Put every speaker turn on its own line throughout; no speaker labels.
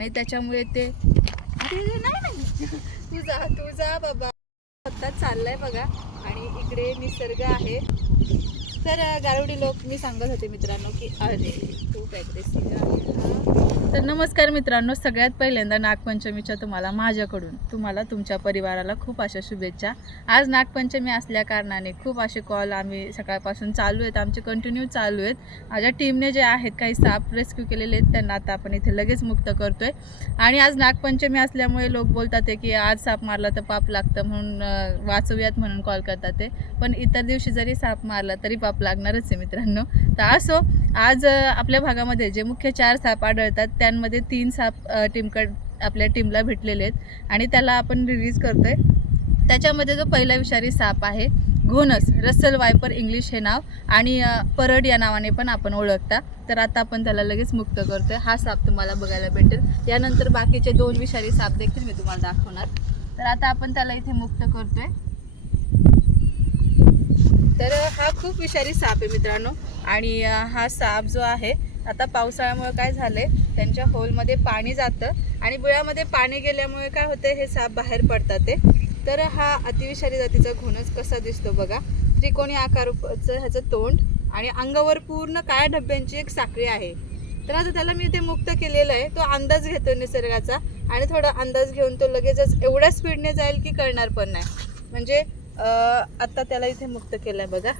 आणि त्याच्यामुळे ते नाही नाही. तू जा तू जा बाबा. आता चाललाय बघा. आणि इकडे निसर्ग आहे. तर गारुडी लोक मी सांगत होते मित्रांनो की अरे खूप ॲग्रेसिव्ह आहे तर नमस्कार मित्रांनो सगळ्यात पहिल्यांदा नागपंचमीच्या तुम्हाला माझ्याकडून तुम्हाला तुमच्या परिवाराला खूप अशा शुभेच्छा. आज नागपंचमी असल्या कारणाने खूप असे कॉल आम्ही सकाळपासून चालू आहेत आमचे कंटिन्यू चालू आहेत. माझ्या टीमने जे आहेत काही साप रेस्क्यू केलेले आहेत त्यांना आता आपण इथे लगेच मुक्त करतोय. आणि आज नागपंचमी असल्यामुळे लोक बोलतात आहे की आज साप मारला तर पाप लागतं म्हणून वाचवूयात म्हणून कॉल करतात ते. पण इतर दिवशी जरी साप मारला तरी पाप लागणारच आहे मित्रांनो. तर असो आज आपल्या भागामध्ये जे मुख्य चार साप आढळतात त्यांमध्ये तीन साप टीमकड आपल्या टीमला भेटलेले आहेत आणि त्याला आपण रिलीज करतोय. त्याच्यामध्ये जो पहिला विषारी साप आहे घोनस रसल वायपर इंग्लिश हे नाव आणि परड या नावाने पण आपण ओळखता. तर आता आपण त्याला लगेच मुक्त करतोय. हा साप तुम्हाला बघायला भेटेल. यानंतर बाकीचे दोन विषारी साप देखील मी तुम्हाला दाखवणार. तर आता आपण त्याला इथे मुक्त करतोय. तर हा खूप विषारी साप आहे मित्रांनो. आणि हा साप जो आहे आता पावसाळ्यामुळे काय झालंय त्यांच्या होलमध्ये पाणी जातं आणि बिळामध्ये पाणी गेल्यामुळे काय होतं हे साप बाहेर पडतात ते. तर हा अतिविषारी जातीचा घोणच कसा दिसतो बघा. त्रिकोणी आकाराचं ह्याचं तोंड आणि अंगावर पूर्ण काळ्या डब्यांची एक साखळी आहे. तर आता त्याला मी इथे मुक्त केलेलं आहे. तो अंदाज घेतो निसर्गाचा आणि थोडा अंदाज घेऊन तो लगेचच एवढ्या स्पीडने जाईल की कळणार पण नाही. म्हणजे आता त्याला इथे मुक्त केलं आहे बघा.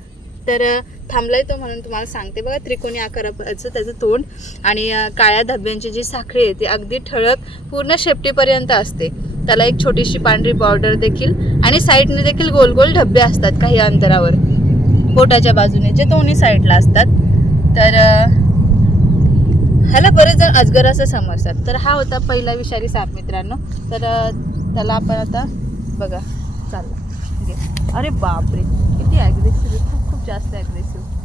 तर थांबलाय तो म्हणून तुम्हाला सांगते बघा त्रिकोणी आकाराचं त्याचं तोंड आणि काळ्या धब्यांची जी साखळी आहे ती अगदी ठळक पूर्ण शेपटीपर्यंत असते. त्याला एक छोटीशी पांढरी बॉर्डर देखील आणि साईडने देखील गोल गोल धब्बे असतात काही अंतरावर. पोटाच्या बाजूने जे दोन्ही साईडला असतात. तर ह्याला बरेच जण अजगर असं समजतात. तर हा होता पहिला विषारी साप मित्रांनो. तर त्याला आपण आता बघा चालला. घे. अरे बापरे किती ॲग्रेसिव्ह खूप खूप जास्त ॲग्रेसिव्ह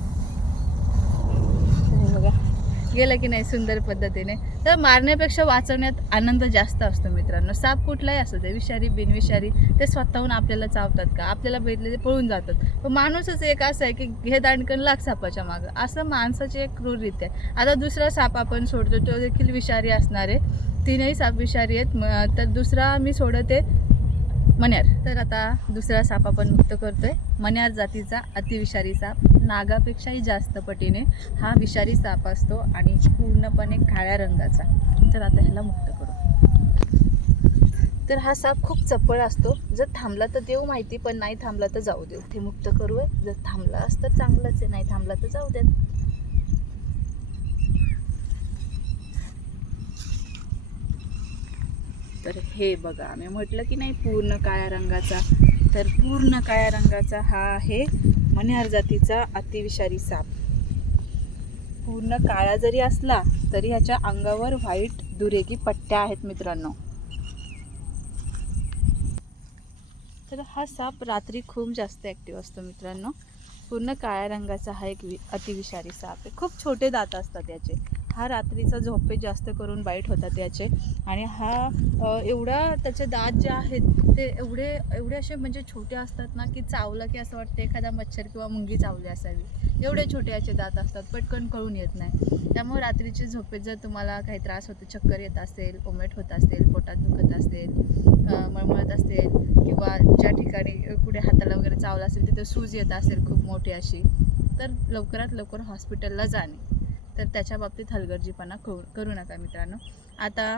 बघा. गेलं की नाही सुंदर पद्धतीने. तर मारण्यापेक्षा वाचवण्यात आनंद जास्त असतो मित्रांनो. साप कुठलाही असू दे विषारी बिनविषारी ते स्वतःहून आपल्याला चावतात का? आपल्याला भेटले ते पळून जातात. पण माणूसच एक असं आहे की घे दांडकण लाग सापाच्या मागं. असं माणसाची एक क्रूररीत्या आहे. आता दुसरा साप आपण सोडतो तो देखील विषारी असणार आहे. तीनही साप विषारी आहेत. तर दुसरा मी सोडते मन्यार तर आता दुसरा साप आपण मुक्त करतोय. मन्यार जातीचा अतिविषारी साप नागापेक्षाही जास्त पटीने हा विषारी साप असतो आणि पूर्णपणे काळ्या रंगाचा. तर आता ह्याला मुक्त करू. तर हा साप खूप चपळ असतो. जर थांबला तर देऊ माहिती पण नाही थांबला तर जाऊ देऊ. ते मुक्त करू जर थांबला तर चांगलंच आहे. नाही थांबला तर जाऊ देत तर हे बघा मी म्हटलं की नाही पूर्ण काळ्या रंगाचा. तर पूर्ण काळ्या रंगाचा हा आहे मन्यार जातीचा अतिविषारी साप. पूर्ण काळा जरी असला तरी ह्याच्या अंगावर व्हाईट दुरेगी पट्ट्या आहेत मित्रांनो. तर हा साप रात्री खूप जास्त ॲक्टिव्ह असतो मित्रांनो. पूर्ण काळ्या रंगाचा हा एक वि अतिविषारी साप आहे. खूप छोटे दात असतात याचे. हा रात्रीचा झोपे जास्त करून बाईट होतात याचे. आणि हा एवढा त्याचे दात जे आहेत ते एवढे एवढे असे म्हणजे छोटे असतात ना की चावलं की असं वाटतं एखादा मच्छर किंवा मुंगी चावली असावी. एवढे छोटे याचे दात असतात पटकन कळून येत नाही. त्यामुळे रात्रीची झोपेत जर तुम्हाला काही त्रास होतो चक्कर येत असेल ओमेट होत असेल पोटात दुखत असेल मळमळत असेल किंवा ज्या ठिकाणी कुठे हाताला वगैरे चावलं असेल तिथे सूज येत असेल खूप मोठी अशी तर लवकरात लवकर हॉस्पिटलला जाणे. तर त्याच्या बाबतीत हलगर्जीपणा करू करू नका मित्रांनो. आता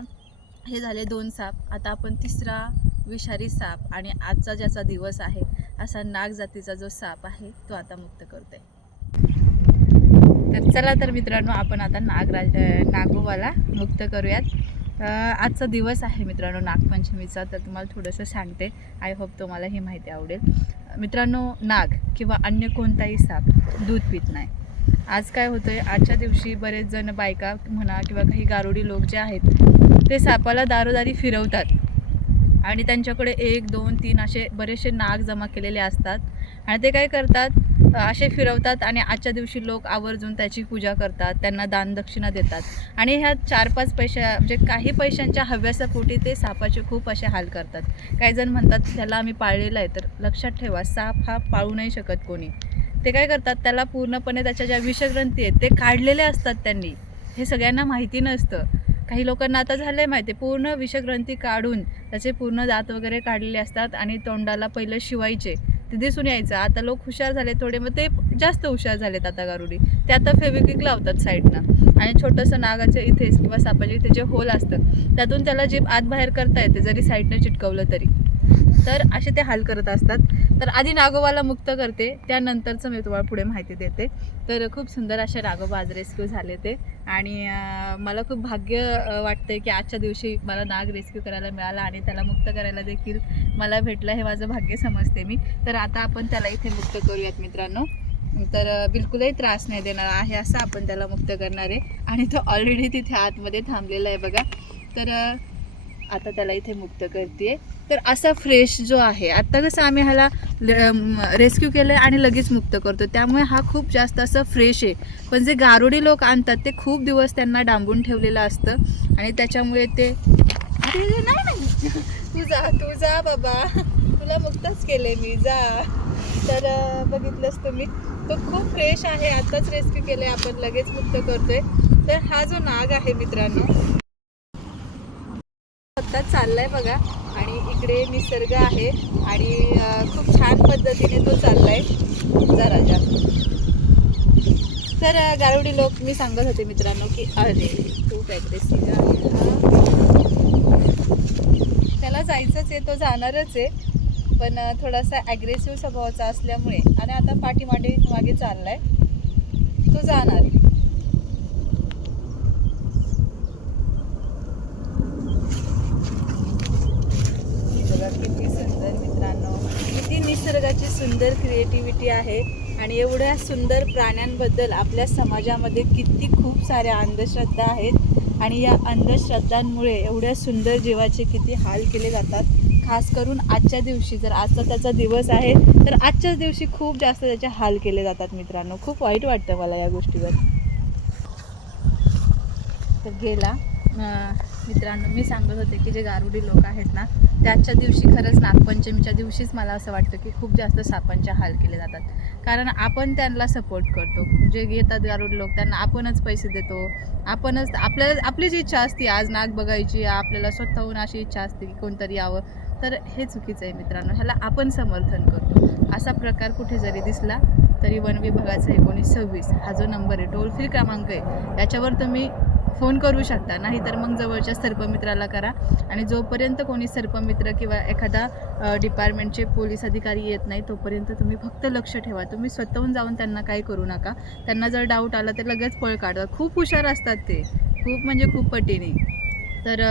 हे झाले दोन साप. आता आपण तिसरा विषारी साप आणि आजचा ज्याचा दिवस आहे असा नाग जातीचा जो साप आहे तो आता मुक्त करतोय. तर चला तर मित्रांनो आपण आता नागराज नागोवाला नागोबाला मुक्त करूयात. आजचा दिवस आहे मित्रांनो नागपंचमीचा. तर तुम्हाला थोडंसं सांगते. आय होप तुम्हाला ही माहिती आवडेल. मित्रांनो नाग किंवा अन्य कोणताही साप दूध पित नाही. आज काय होतं आहे आजच्या दिवशी बरेच जण बायका म्हणा किंवा काही गारुडी लोक जे आहेत ते सापाला दारोदारी फिरवतात. आणि त्यांच्याकडे एक दोन तीन असे बरेचसे नाग जमा केलेले असतात. आणि ते काय करतात असे फिरवतात आणि आजच्या दिवशी लोक आवर्जून त्याची पूजा करतात त्यांना दानदक्षिणा देतात. आणि ह्या चार पाच पैशा म्हणजे काही पैशांच्या हव्यासापोटी ते सापाचे खूप असे हाल करतात. काही जण म्हणतात त्याला आम्ही पाळलेला आहे तर लक्षात ठेवा साप हा पाळू नाही शकत कोणी. ते काय करतात त्याला पूर्णपणे त्याच्या ज्या विषग्रंथी आहेत ते काढलेले असतात त्यांनी. हे सगळ्यांना माहिती नसतं. काही लोकांना आता झालं आहे माहिती आहे पूर्ण विषग्रंथी काढून त्याचे पूर्ण दात वगैरे काढलेले असतात आणि तोंडाला पहिलं शिवायचे. ते दिसून यायचं. आता लोक हुशार झाले थोडे मग ते जास्त हुशार झालेत आता गारुडी. ते आता फेविक्विक लावतात साईडनं. आणि छोटंसं नागाचं इथेच किंवा सापाच्या इथे जे होल असतं त्यातून त्याला जे आत बाहेर करता येते जरी साईडनं चिटकवलं तरी. तर असे ते हाल करत असतात. तर आधी नागोबाला मुक्त करते त्यानंतरचं मी तुम्हाला पुढे माहिती देते. तर खूप सुंदर असे नागोबा आज रेस्क्यू झाले ते. आणि मला खूप भाग्य वाटतं की आजच्या दिवशी मला नाग रेस्क्यू करायला मिळाला आणि त्याला मुक्त करायला देखील मला भेटलं हे माझं भाग्य समजते मी. तर आता आपण त्याला इथे मुक्त करूयात मित्रांनो. तर बिलकुलही त्रास नाही देणार आहे असं आपण त्याला मुक्त करणार आहे. आणि तो ऑलरेडी तिथे आतमध्ये थांबलेला आहे बघा. तर आता त्याला इथे मुक्त करते तर असा फ्रेश जो आहे आत्ता कसं आम्ही ह्याला रेस्क्यू केलं आहे आणि लगेच मुक्त करतो. त्यामुळे हा खूप जास्त असं फ्रेश आहे. पण जे गारुडी लोक आणतात ते खूप दिवस त्यांना डांबून ठेवलेलं असतं. आणि त्याच्यामुळे ते नाही नाही तू जा तू जा बाबा. तुला मुक्तच केले मी जा. तर बघितलंच तुम्ही. तो खूप फ्रेश आहे आत्ताच रेस्क्यू केले आपण लगेच मुक्त करतोय. तर हा जो नाग आहे मित्रांनो आता चाललाय बघा. आणि इकडे निसर्ग आहे. आणि खूप छान पद्धतीने तो चाललाय. जा राजा. तर गारुडी लोक मी सांगत होते मित्रांनो की अरे खूप ॲग्रेसिव्ह आहे त्याला जायचंच आहे तो जाणारच आहे. पण थोडासा ॲग्रेसिव्ह स्वभावाचा असल्यामुळे. आणि आता पाठीमागे मागे चाललाय. तो जाणार ही बघा किती सुंदर मित्रांनो किती निसर्गाची सुंदर क्रिएटिव्हिटी आहे आणि एवढ्या सुंदर प्राण्यांबद्दल आपल्या समाजामध्ये किती खूप साऱ्या अंधश्रद्धा आहेत. आणि या अंधश्रद्धांमुळे एवढ्या सुंदर जीवाचे किती हाल केले जातात. खास करून आजच्या दिवशी जर आजचा त्याचा दिवस आहे तर आजच्याच दिवशी खूप जास्त त्याचे हाल केले जातात मित्रांनो. खूप वाईट वाटतं मला या गोष्टीवर. तर गेला. मित्रांनो मी सांगत होते की जे गारुडी लोक आहेत ना त्याच्या दिवशी खरंच नागपंचमीच्या दिवशीच मला असं वाटतं की खूप जास्त सापांचे हाल केले जातात. कारण आपण त्यांना सपोर्ट करतो. जे घेतात गारुड लोक त्यांना आपणच पैसे देतो. आपणच आपल्याला आपलीच इच्छा असते. आज नाग बघायची आपल्याला स्वतःहून अशी इच्छा असते की कोणतरी यावं. तर हे चुकीचं आहे मित्रांनो. ह्याला आपण समर्थन करतो. असा प्रकार कुठे जरी दिसला तरी वन विभागाचा एकोणीस सव्वीस हा जो नंबर आहे टोल फ्री क्रमांक आहे याच्यावर तुम्ही फोन करू शकता. नाहीतर मग जवळच्या सर्पमित्राला करा. आणि जोपर्यंत कोणी सर्पमित्र किंवा एखादा डिपार्टमेंटचे पोलीस अधिकारी येत नाही तोपर्यंत तुम्ही फक्त लक्ष ठेवा. तुम्ही स्वतःहून जाऊन त्यांना काही करू नका. त्यांना जर डाऊट आला तर लगेच पळ काढतात खूप हुशार असतात ते. खूप म्हणजे खूप पटीने. तर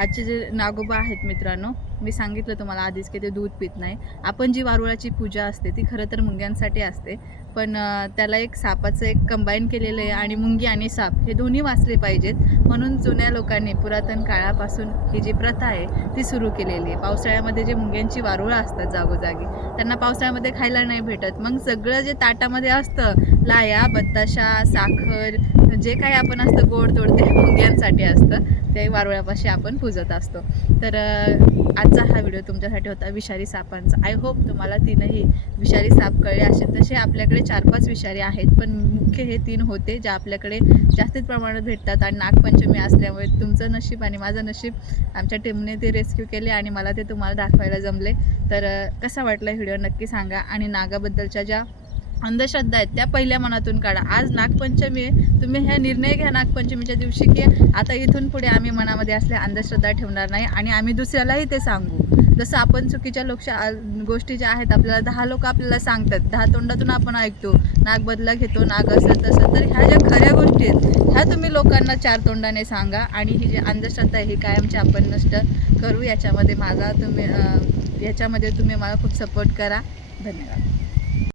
आजचे जे नागोबा आहेत मित्रांनो मी सांगितलं तुम्हाला आधीच की ते दूध पित नाही. आपण जी वारुळाची पूजा असते ती खरं तर मुंग्यांसाठी असते. पण त्याला एक सापाचं एक कंबाईन केलेलं आहे आणि मुंगी आणि साप हे दोन्ही वाचले पाहिजेत. म्हणून जुन्या लोकांनी पुरातन काळापासून ही जी प्रथा आहे ती सुरू केलेली आहे. पावसाळ्यामध्ये जे मुंग्यांची वारुळं असतात जागोजागी त्यांना पावसाळ्यामध्ये खायला नाही भेटत. मग सगळं जे ताटामध्ये असतं लाया बत्ताशा साखर जे काही आपण असतं गोड तोड ते मुंग्यांसाठी असतं. ते वारुळापाशी आपण पूजत असतो. तर आजचा हा व्हिडिओ तुमच्यासाठी होता विषारी सापांचा. आय होप तुम्हाला तीनही विषारी साप कळले असे तसे आपल्याकडे चार पाच विषारी आहेत पण मुख्य हे तीन होते जे आपल्याकडे जास्तीत प्रमाणात भेटतात आणि नागपंचमी असल्यामुळे तुमचं नशीब आणि माझं नशीब आमच्या टीमने ते रेस्क्यू केले आणि मला ते तुम्हाला दाखवायला जमले. तर कसा वाटला व्हिडिओ नक्की सांगा आणि नागाबद्दलच्या ज्या अंधश्रद्धा आहेत त्या पहिल्या मनातून काढा. आज नागपंचमी आहे तुम्ही ह्या निर्णय घ्या नागपंचमीच्या दिवशी की आता इथून पुढे आम्ही मनामध्ये असल्या अंधश्रद्धा ठेवणार नाही आणि आम्ही दुसऱ्यालाही ते सांगू. जसं आपण चुकीच्या लोकशा गोष्टी ज्या आहेत आपल्याला दहा लोक आपल्याला सांगतात. दहा तोंडातून आपण ऐकतो. नाग बदला घेतो नाग असं तसं. तर ह्या ज्या खऱ्या गोष्टी आहेत ह्या तुम्ही लोकांना चार तोंडाने सांगा आणि ही जी अंधश्रद्धा आहे ही कायमची आपण नष्ट करू. याच्यामध्ये माझा तुम्ही याच्यामध्ये तुम्ही मला खूप सपोर्ट करा. धन्यवाद.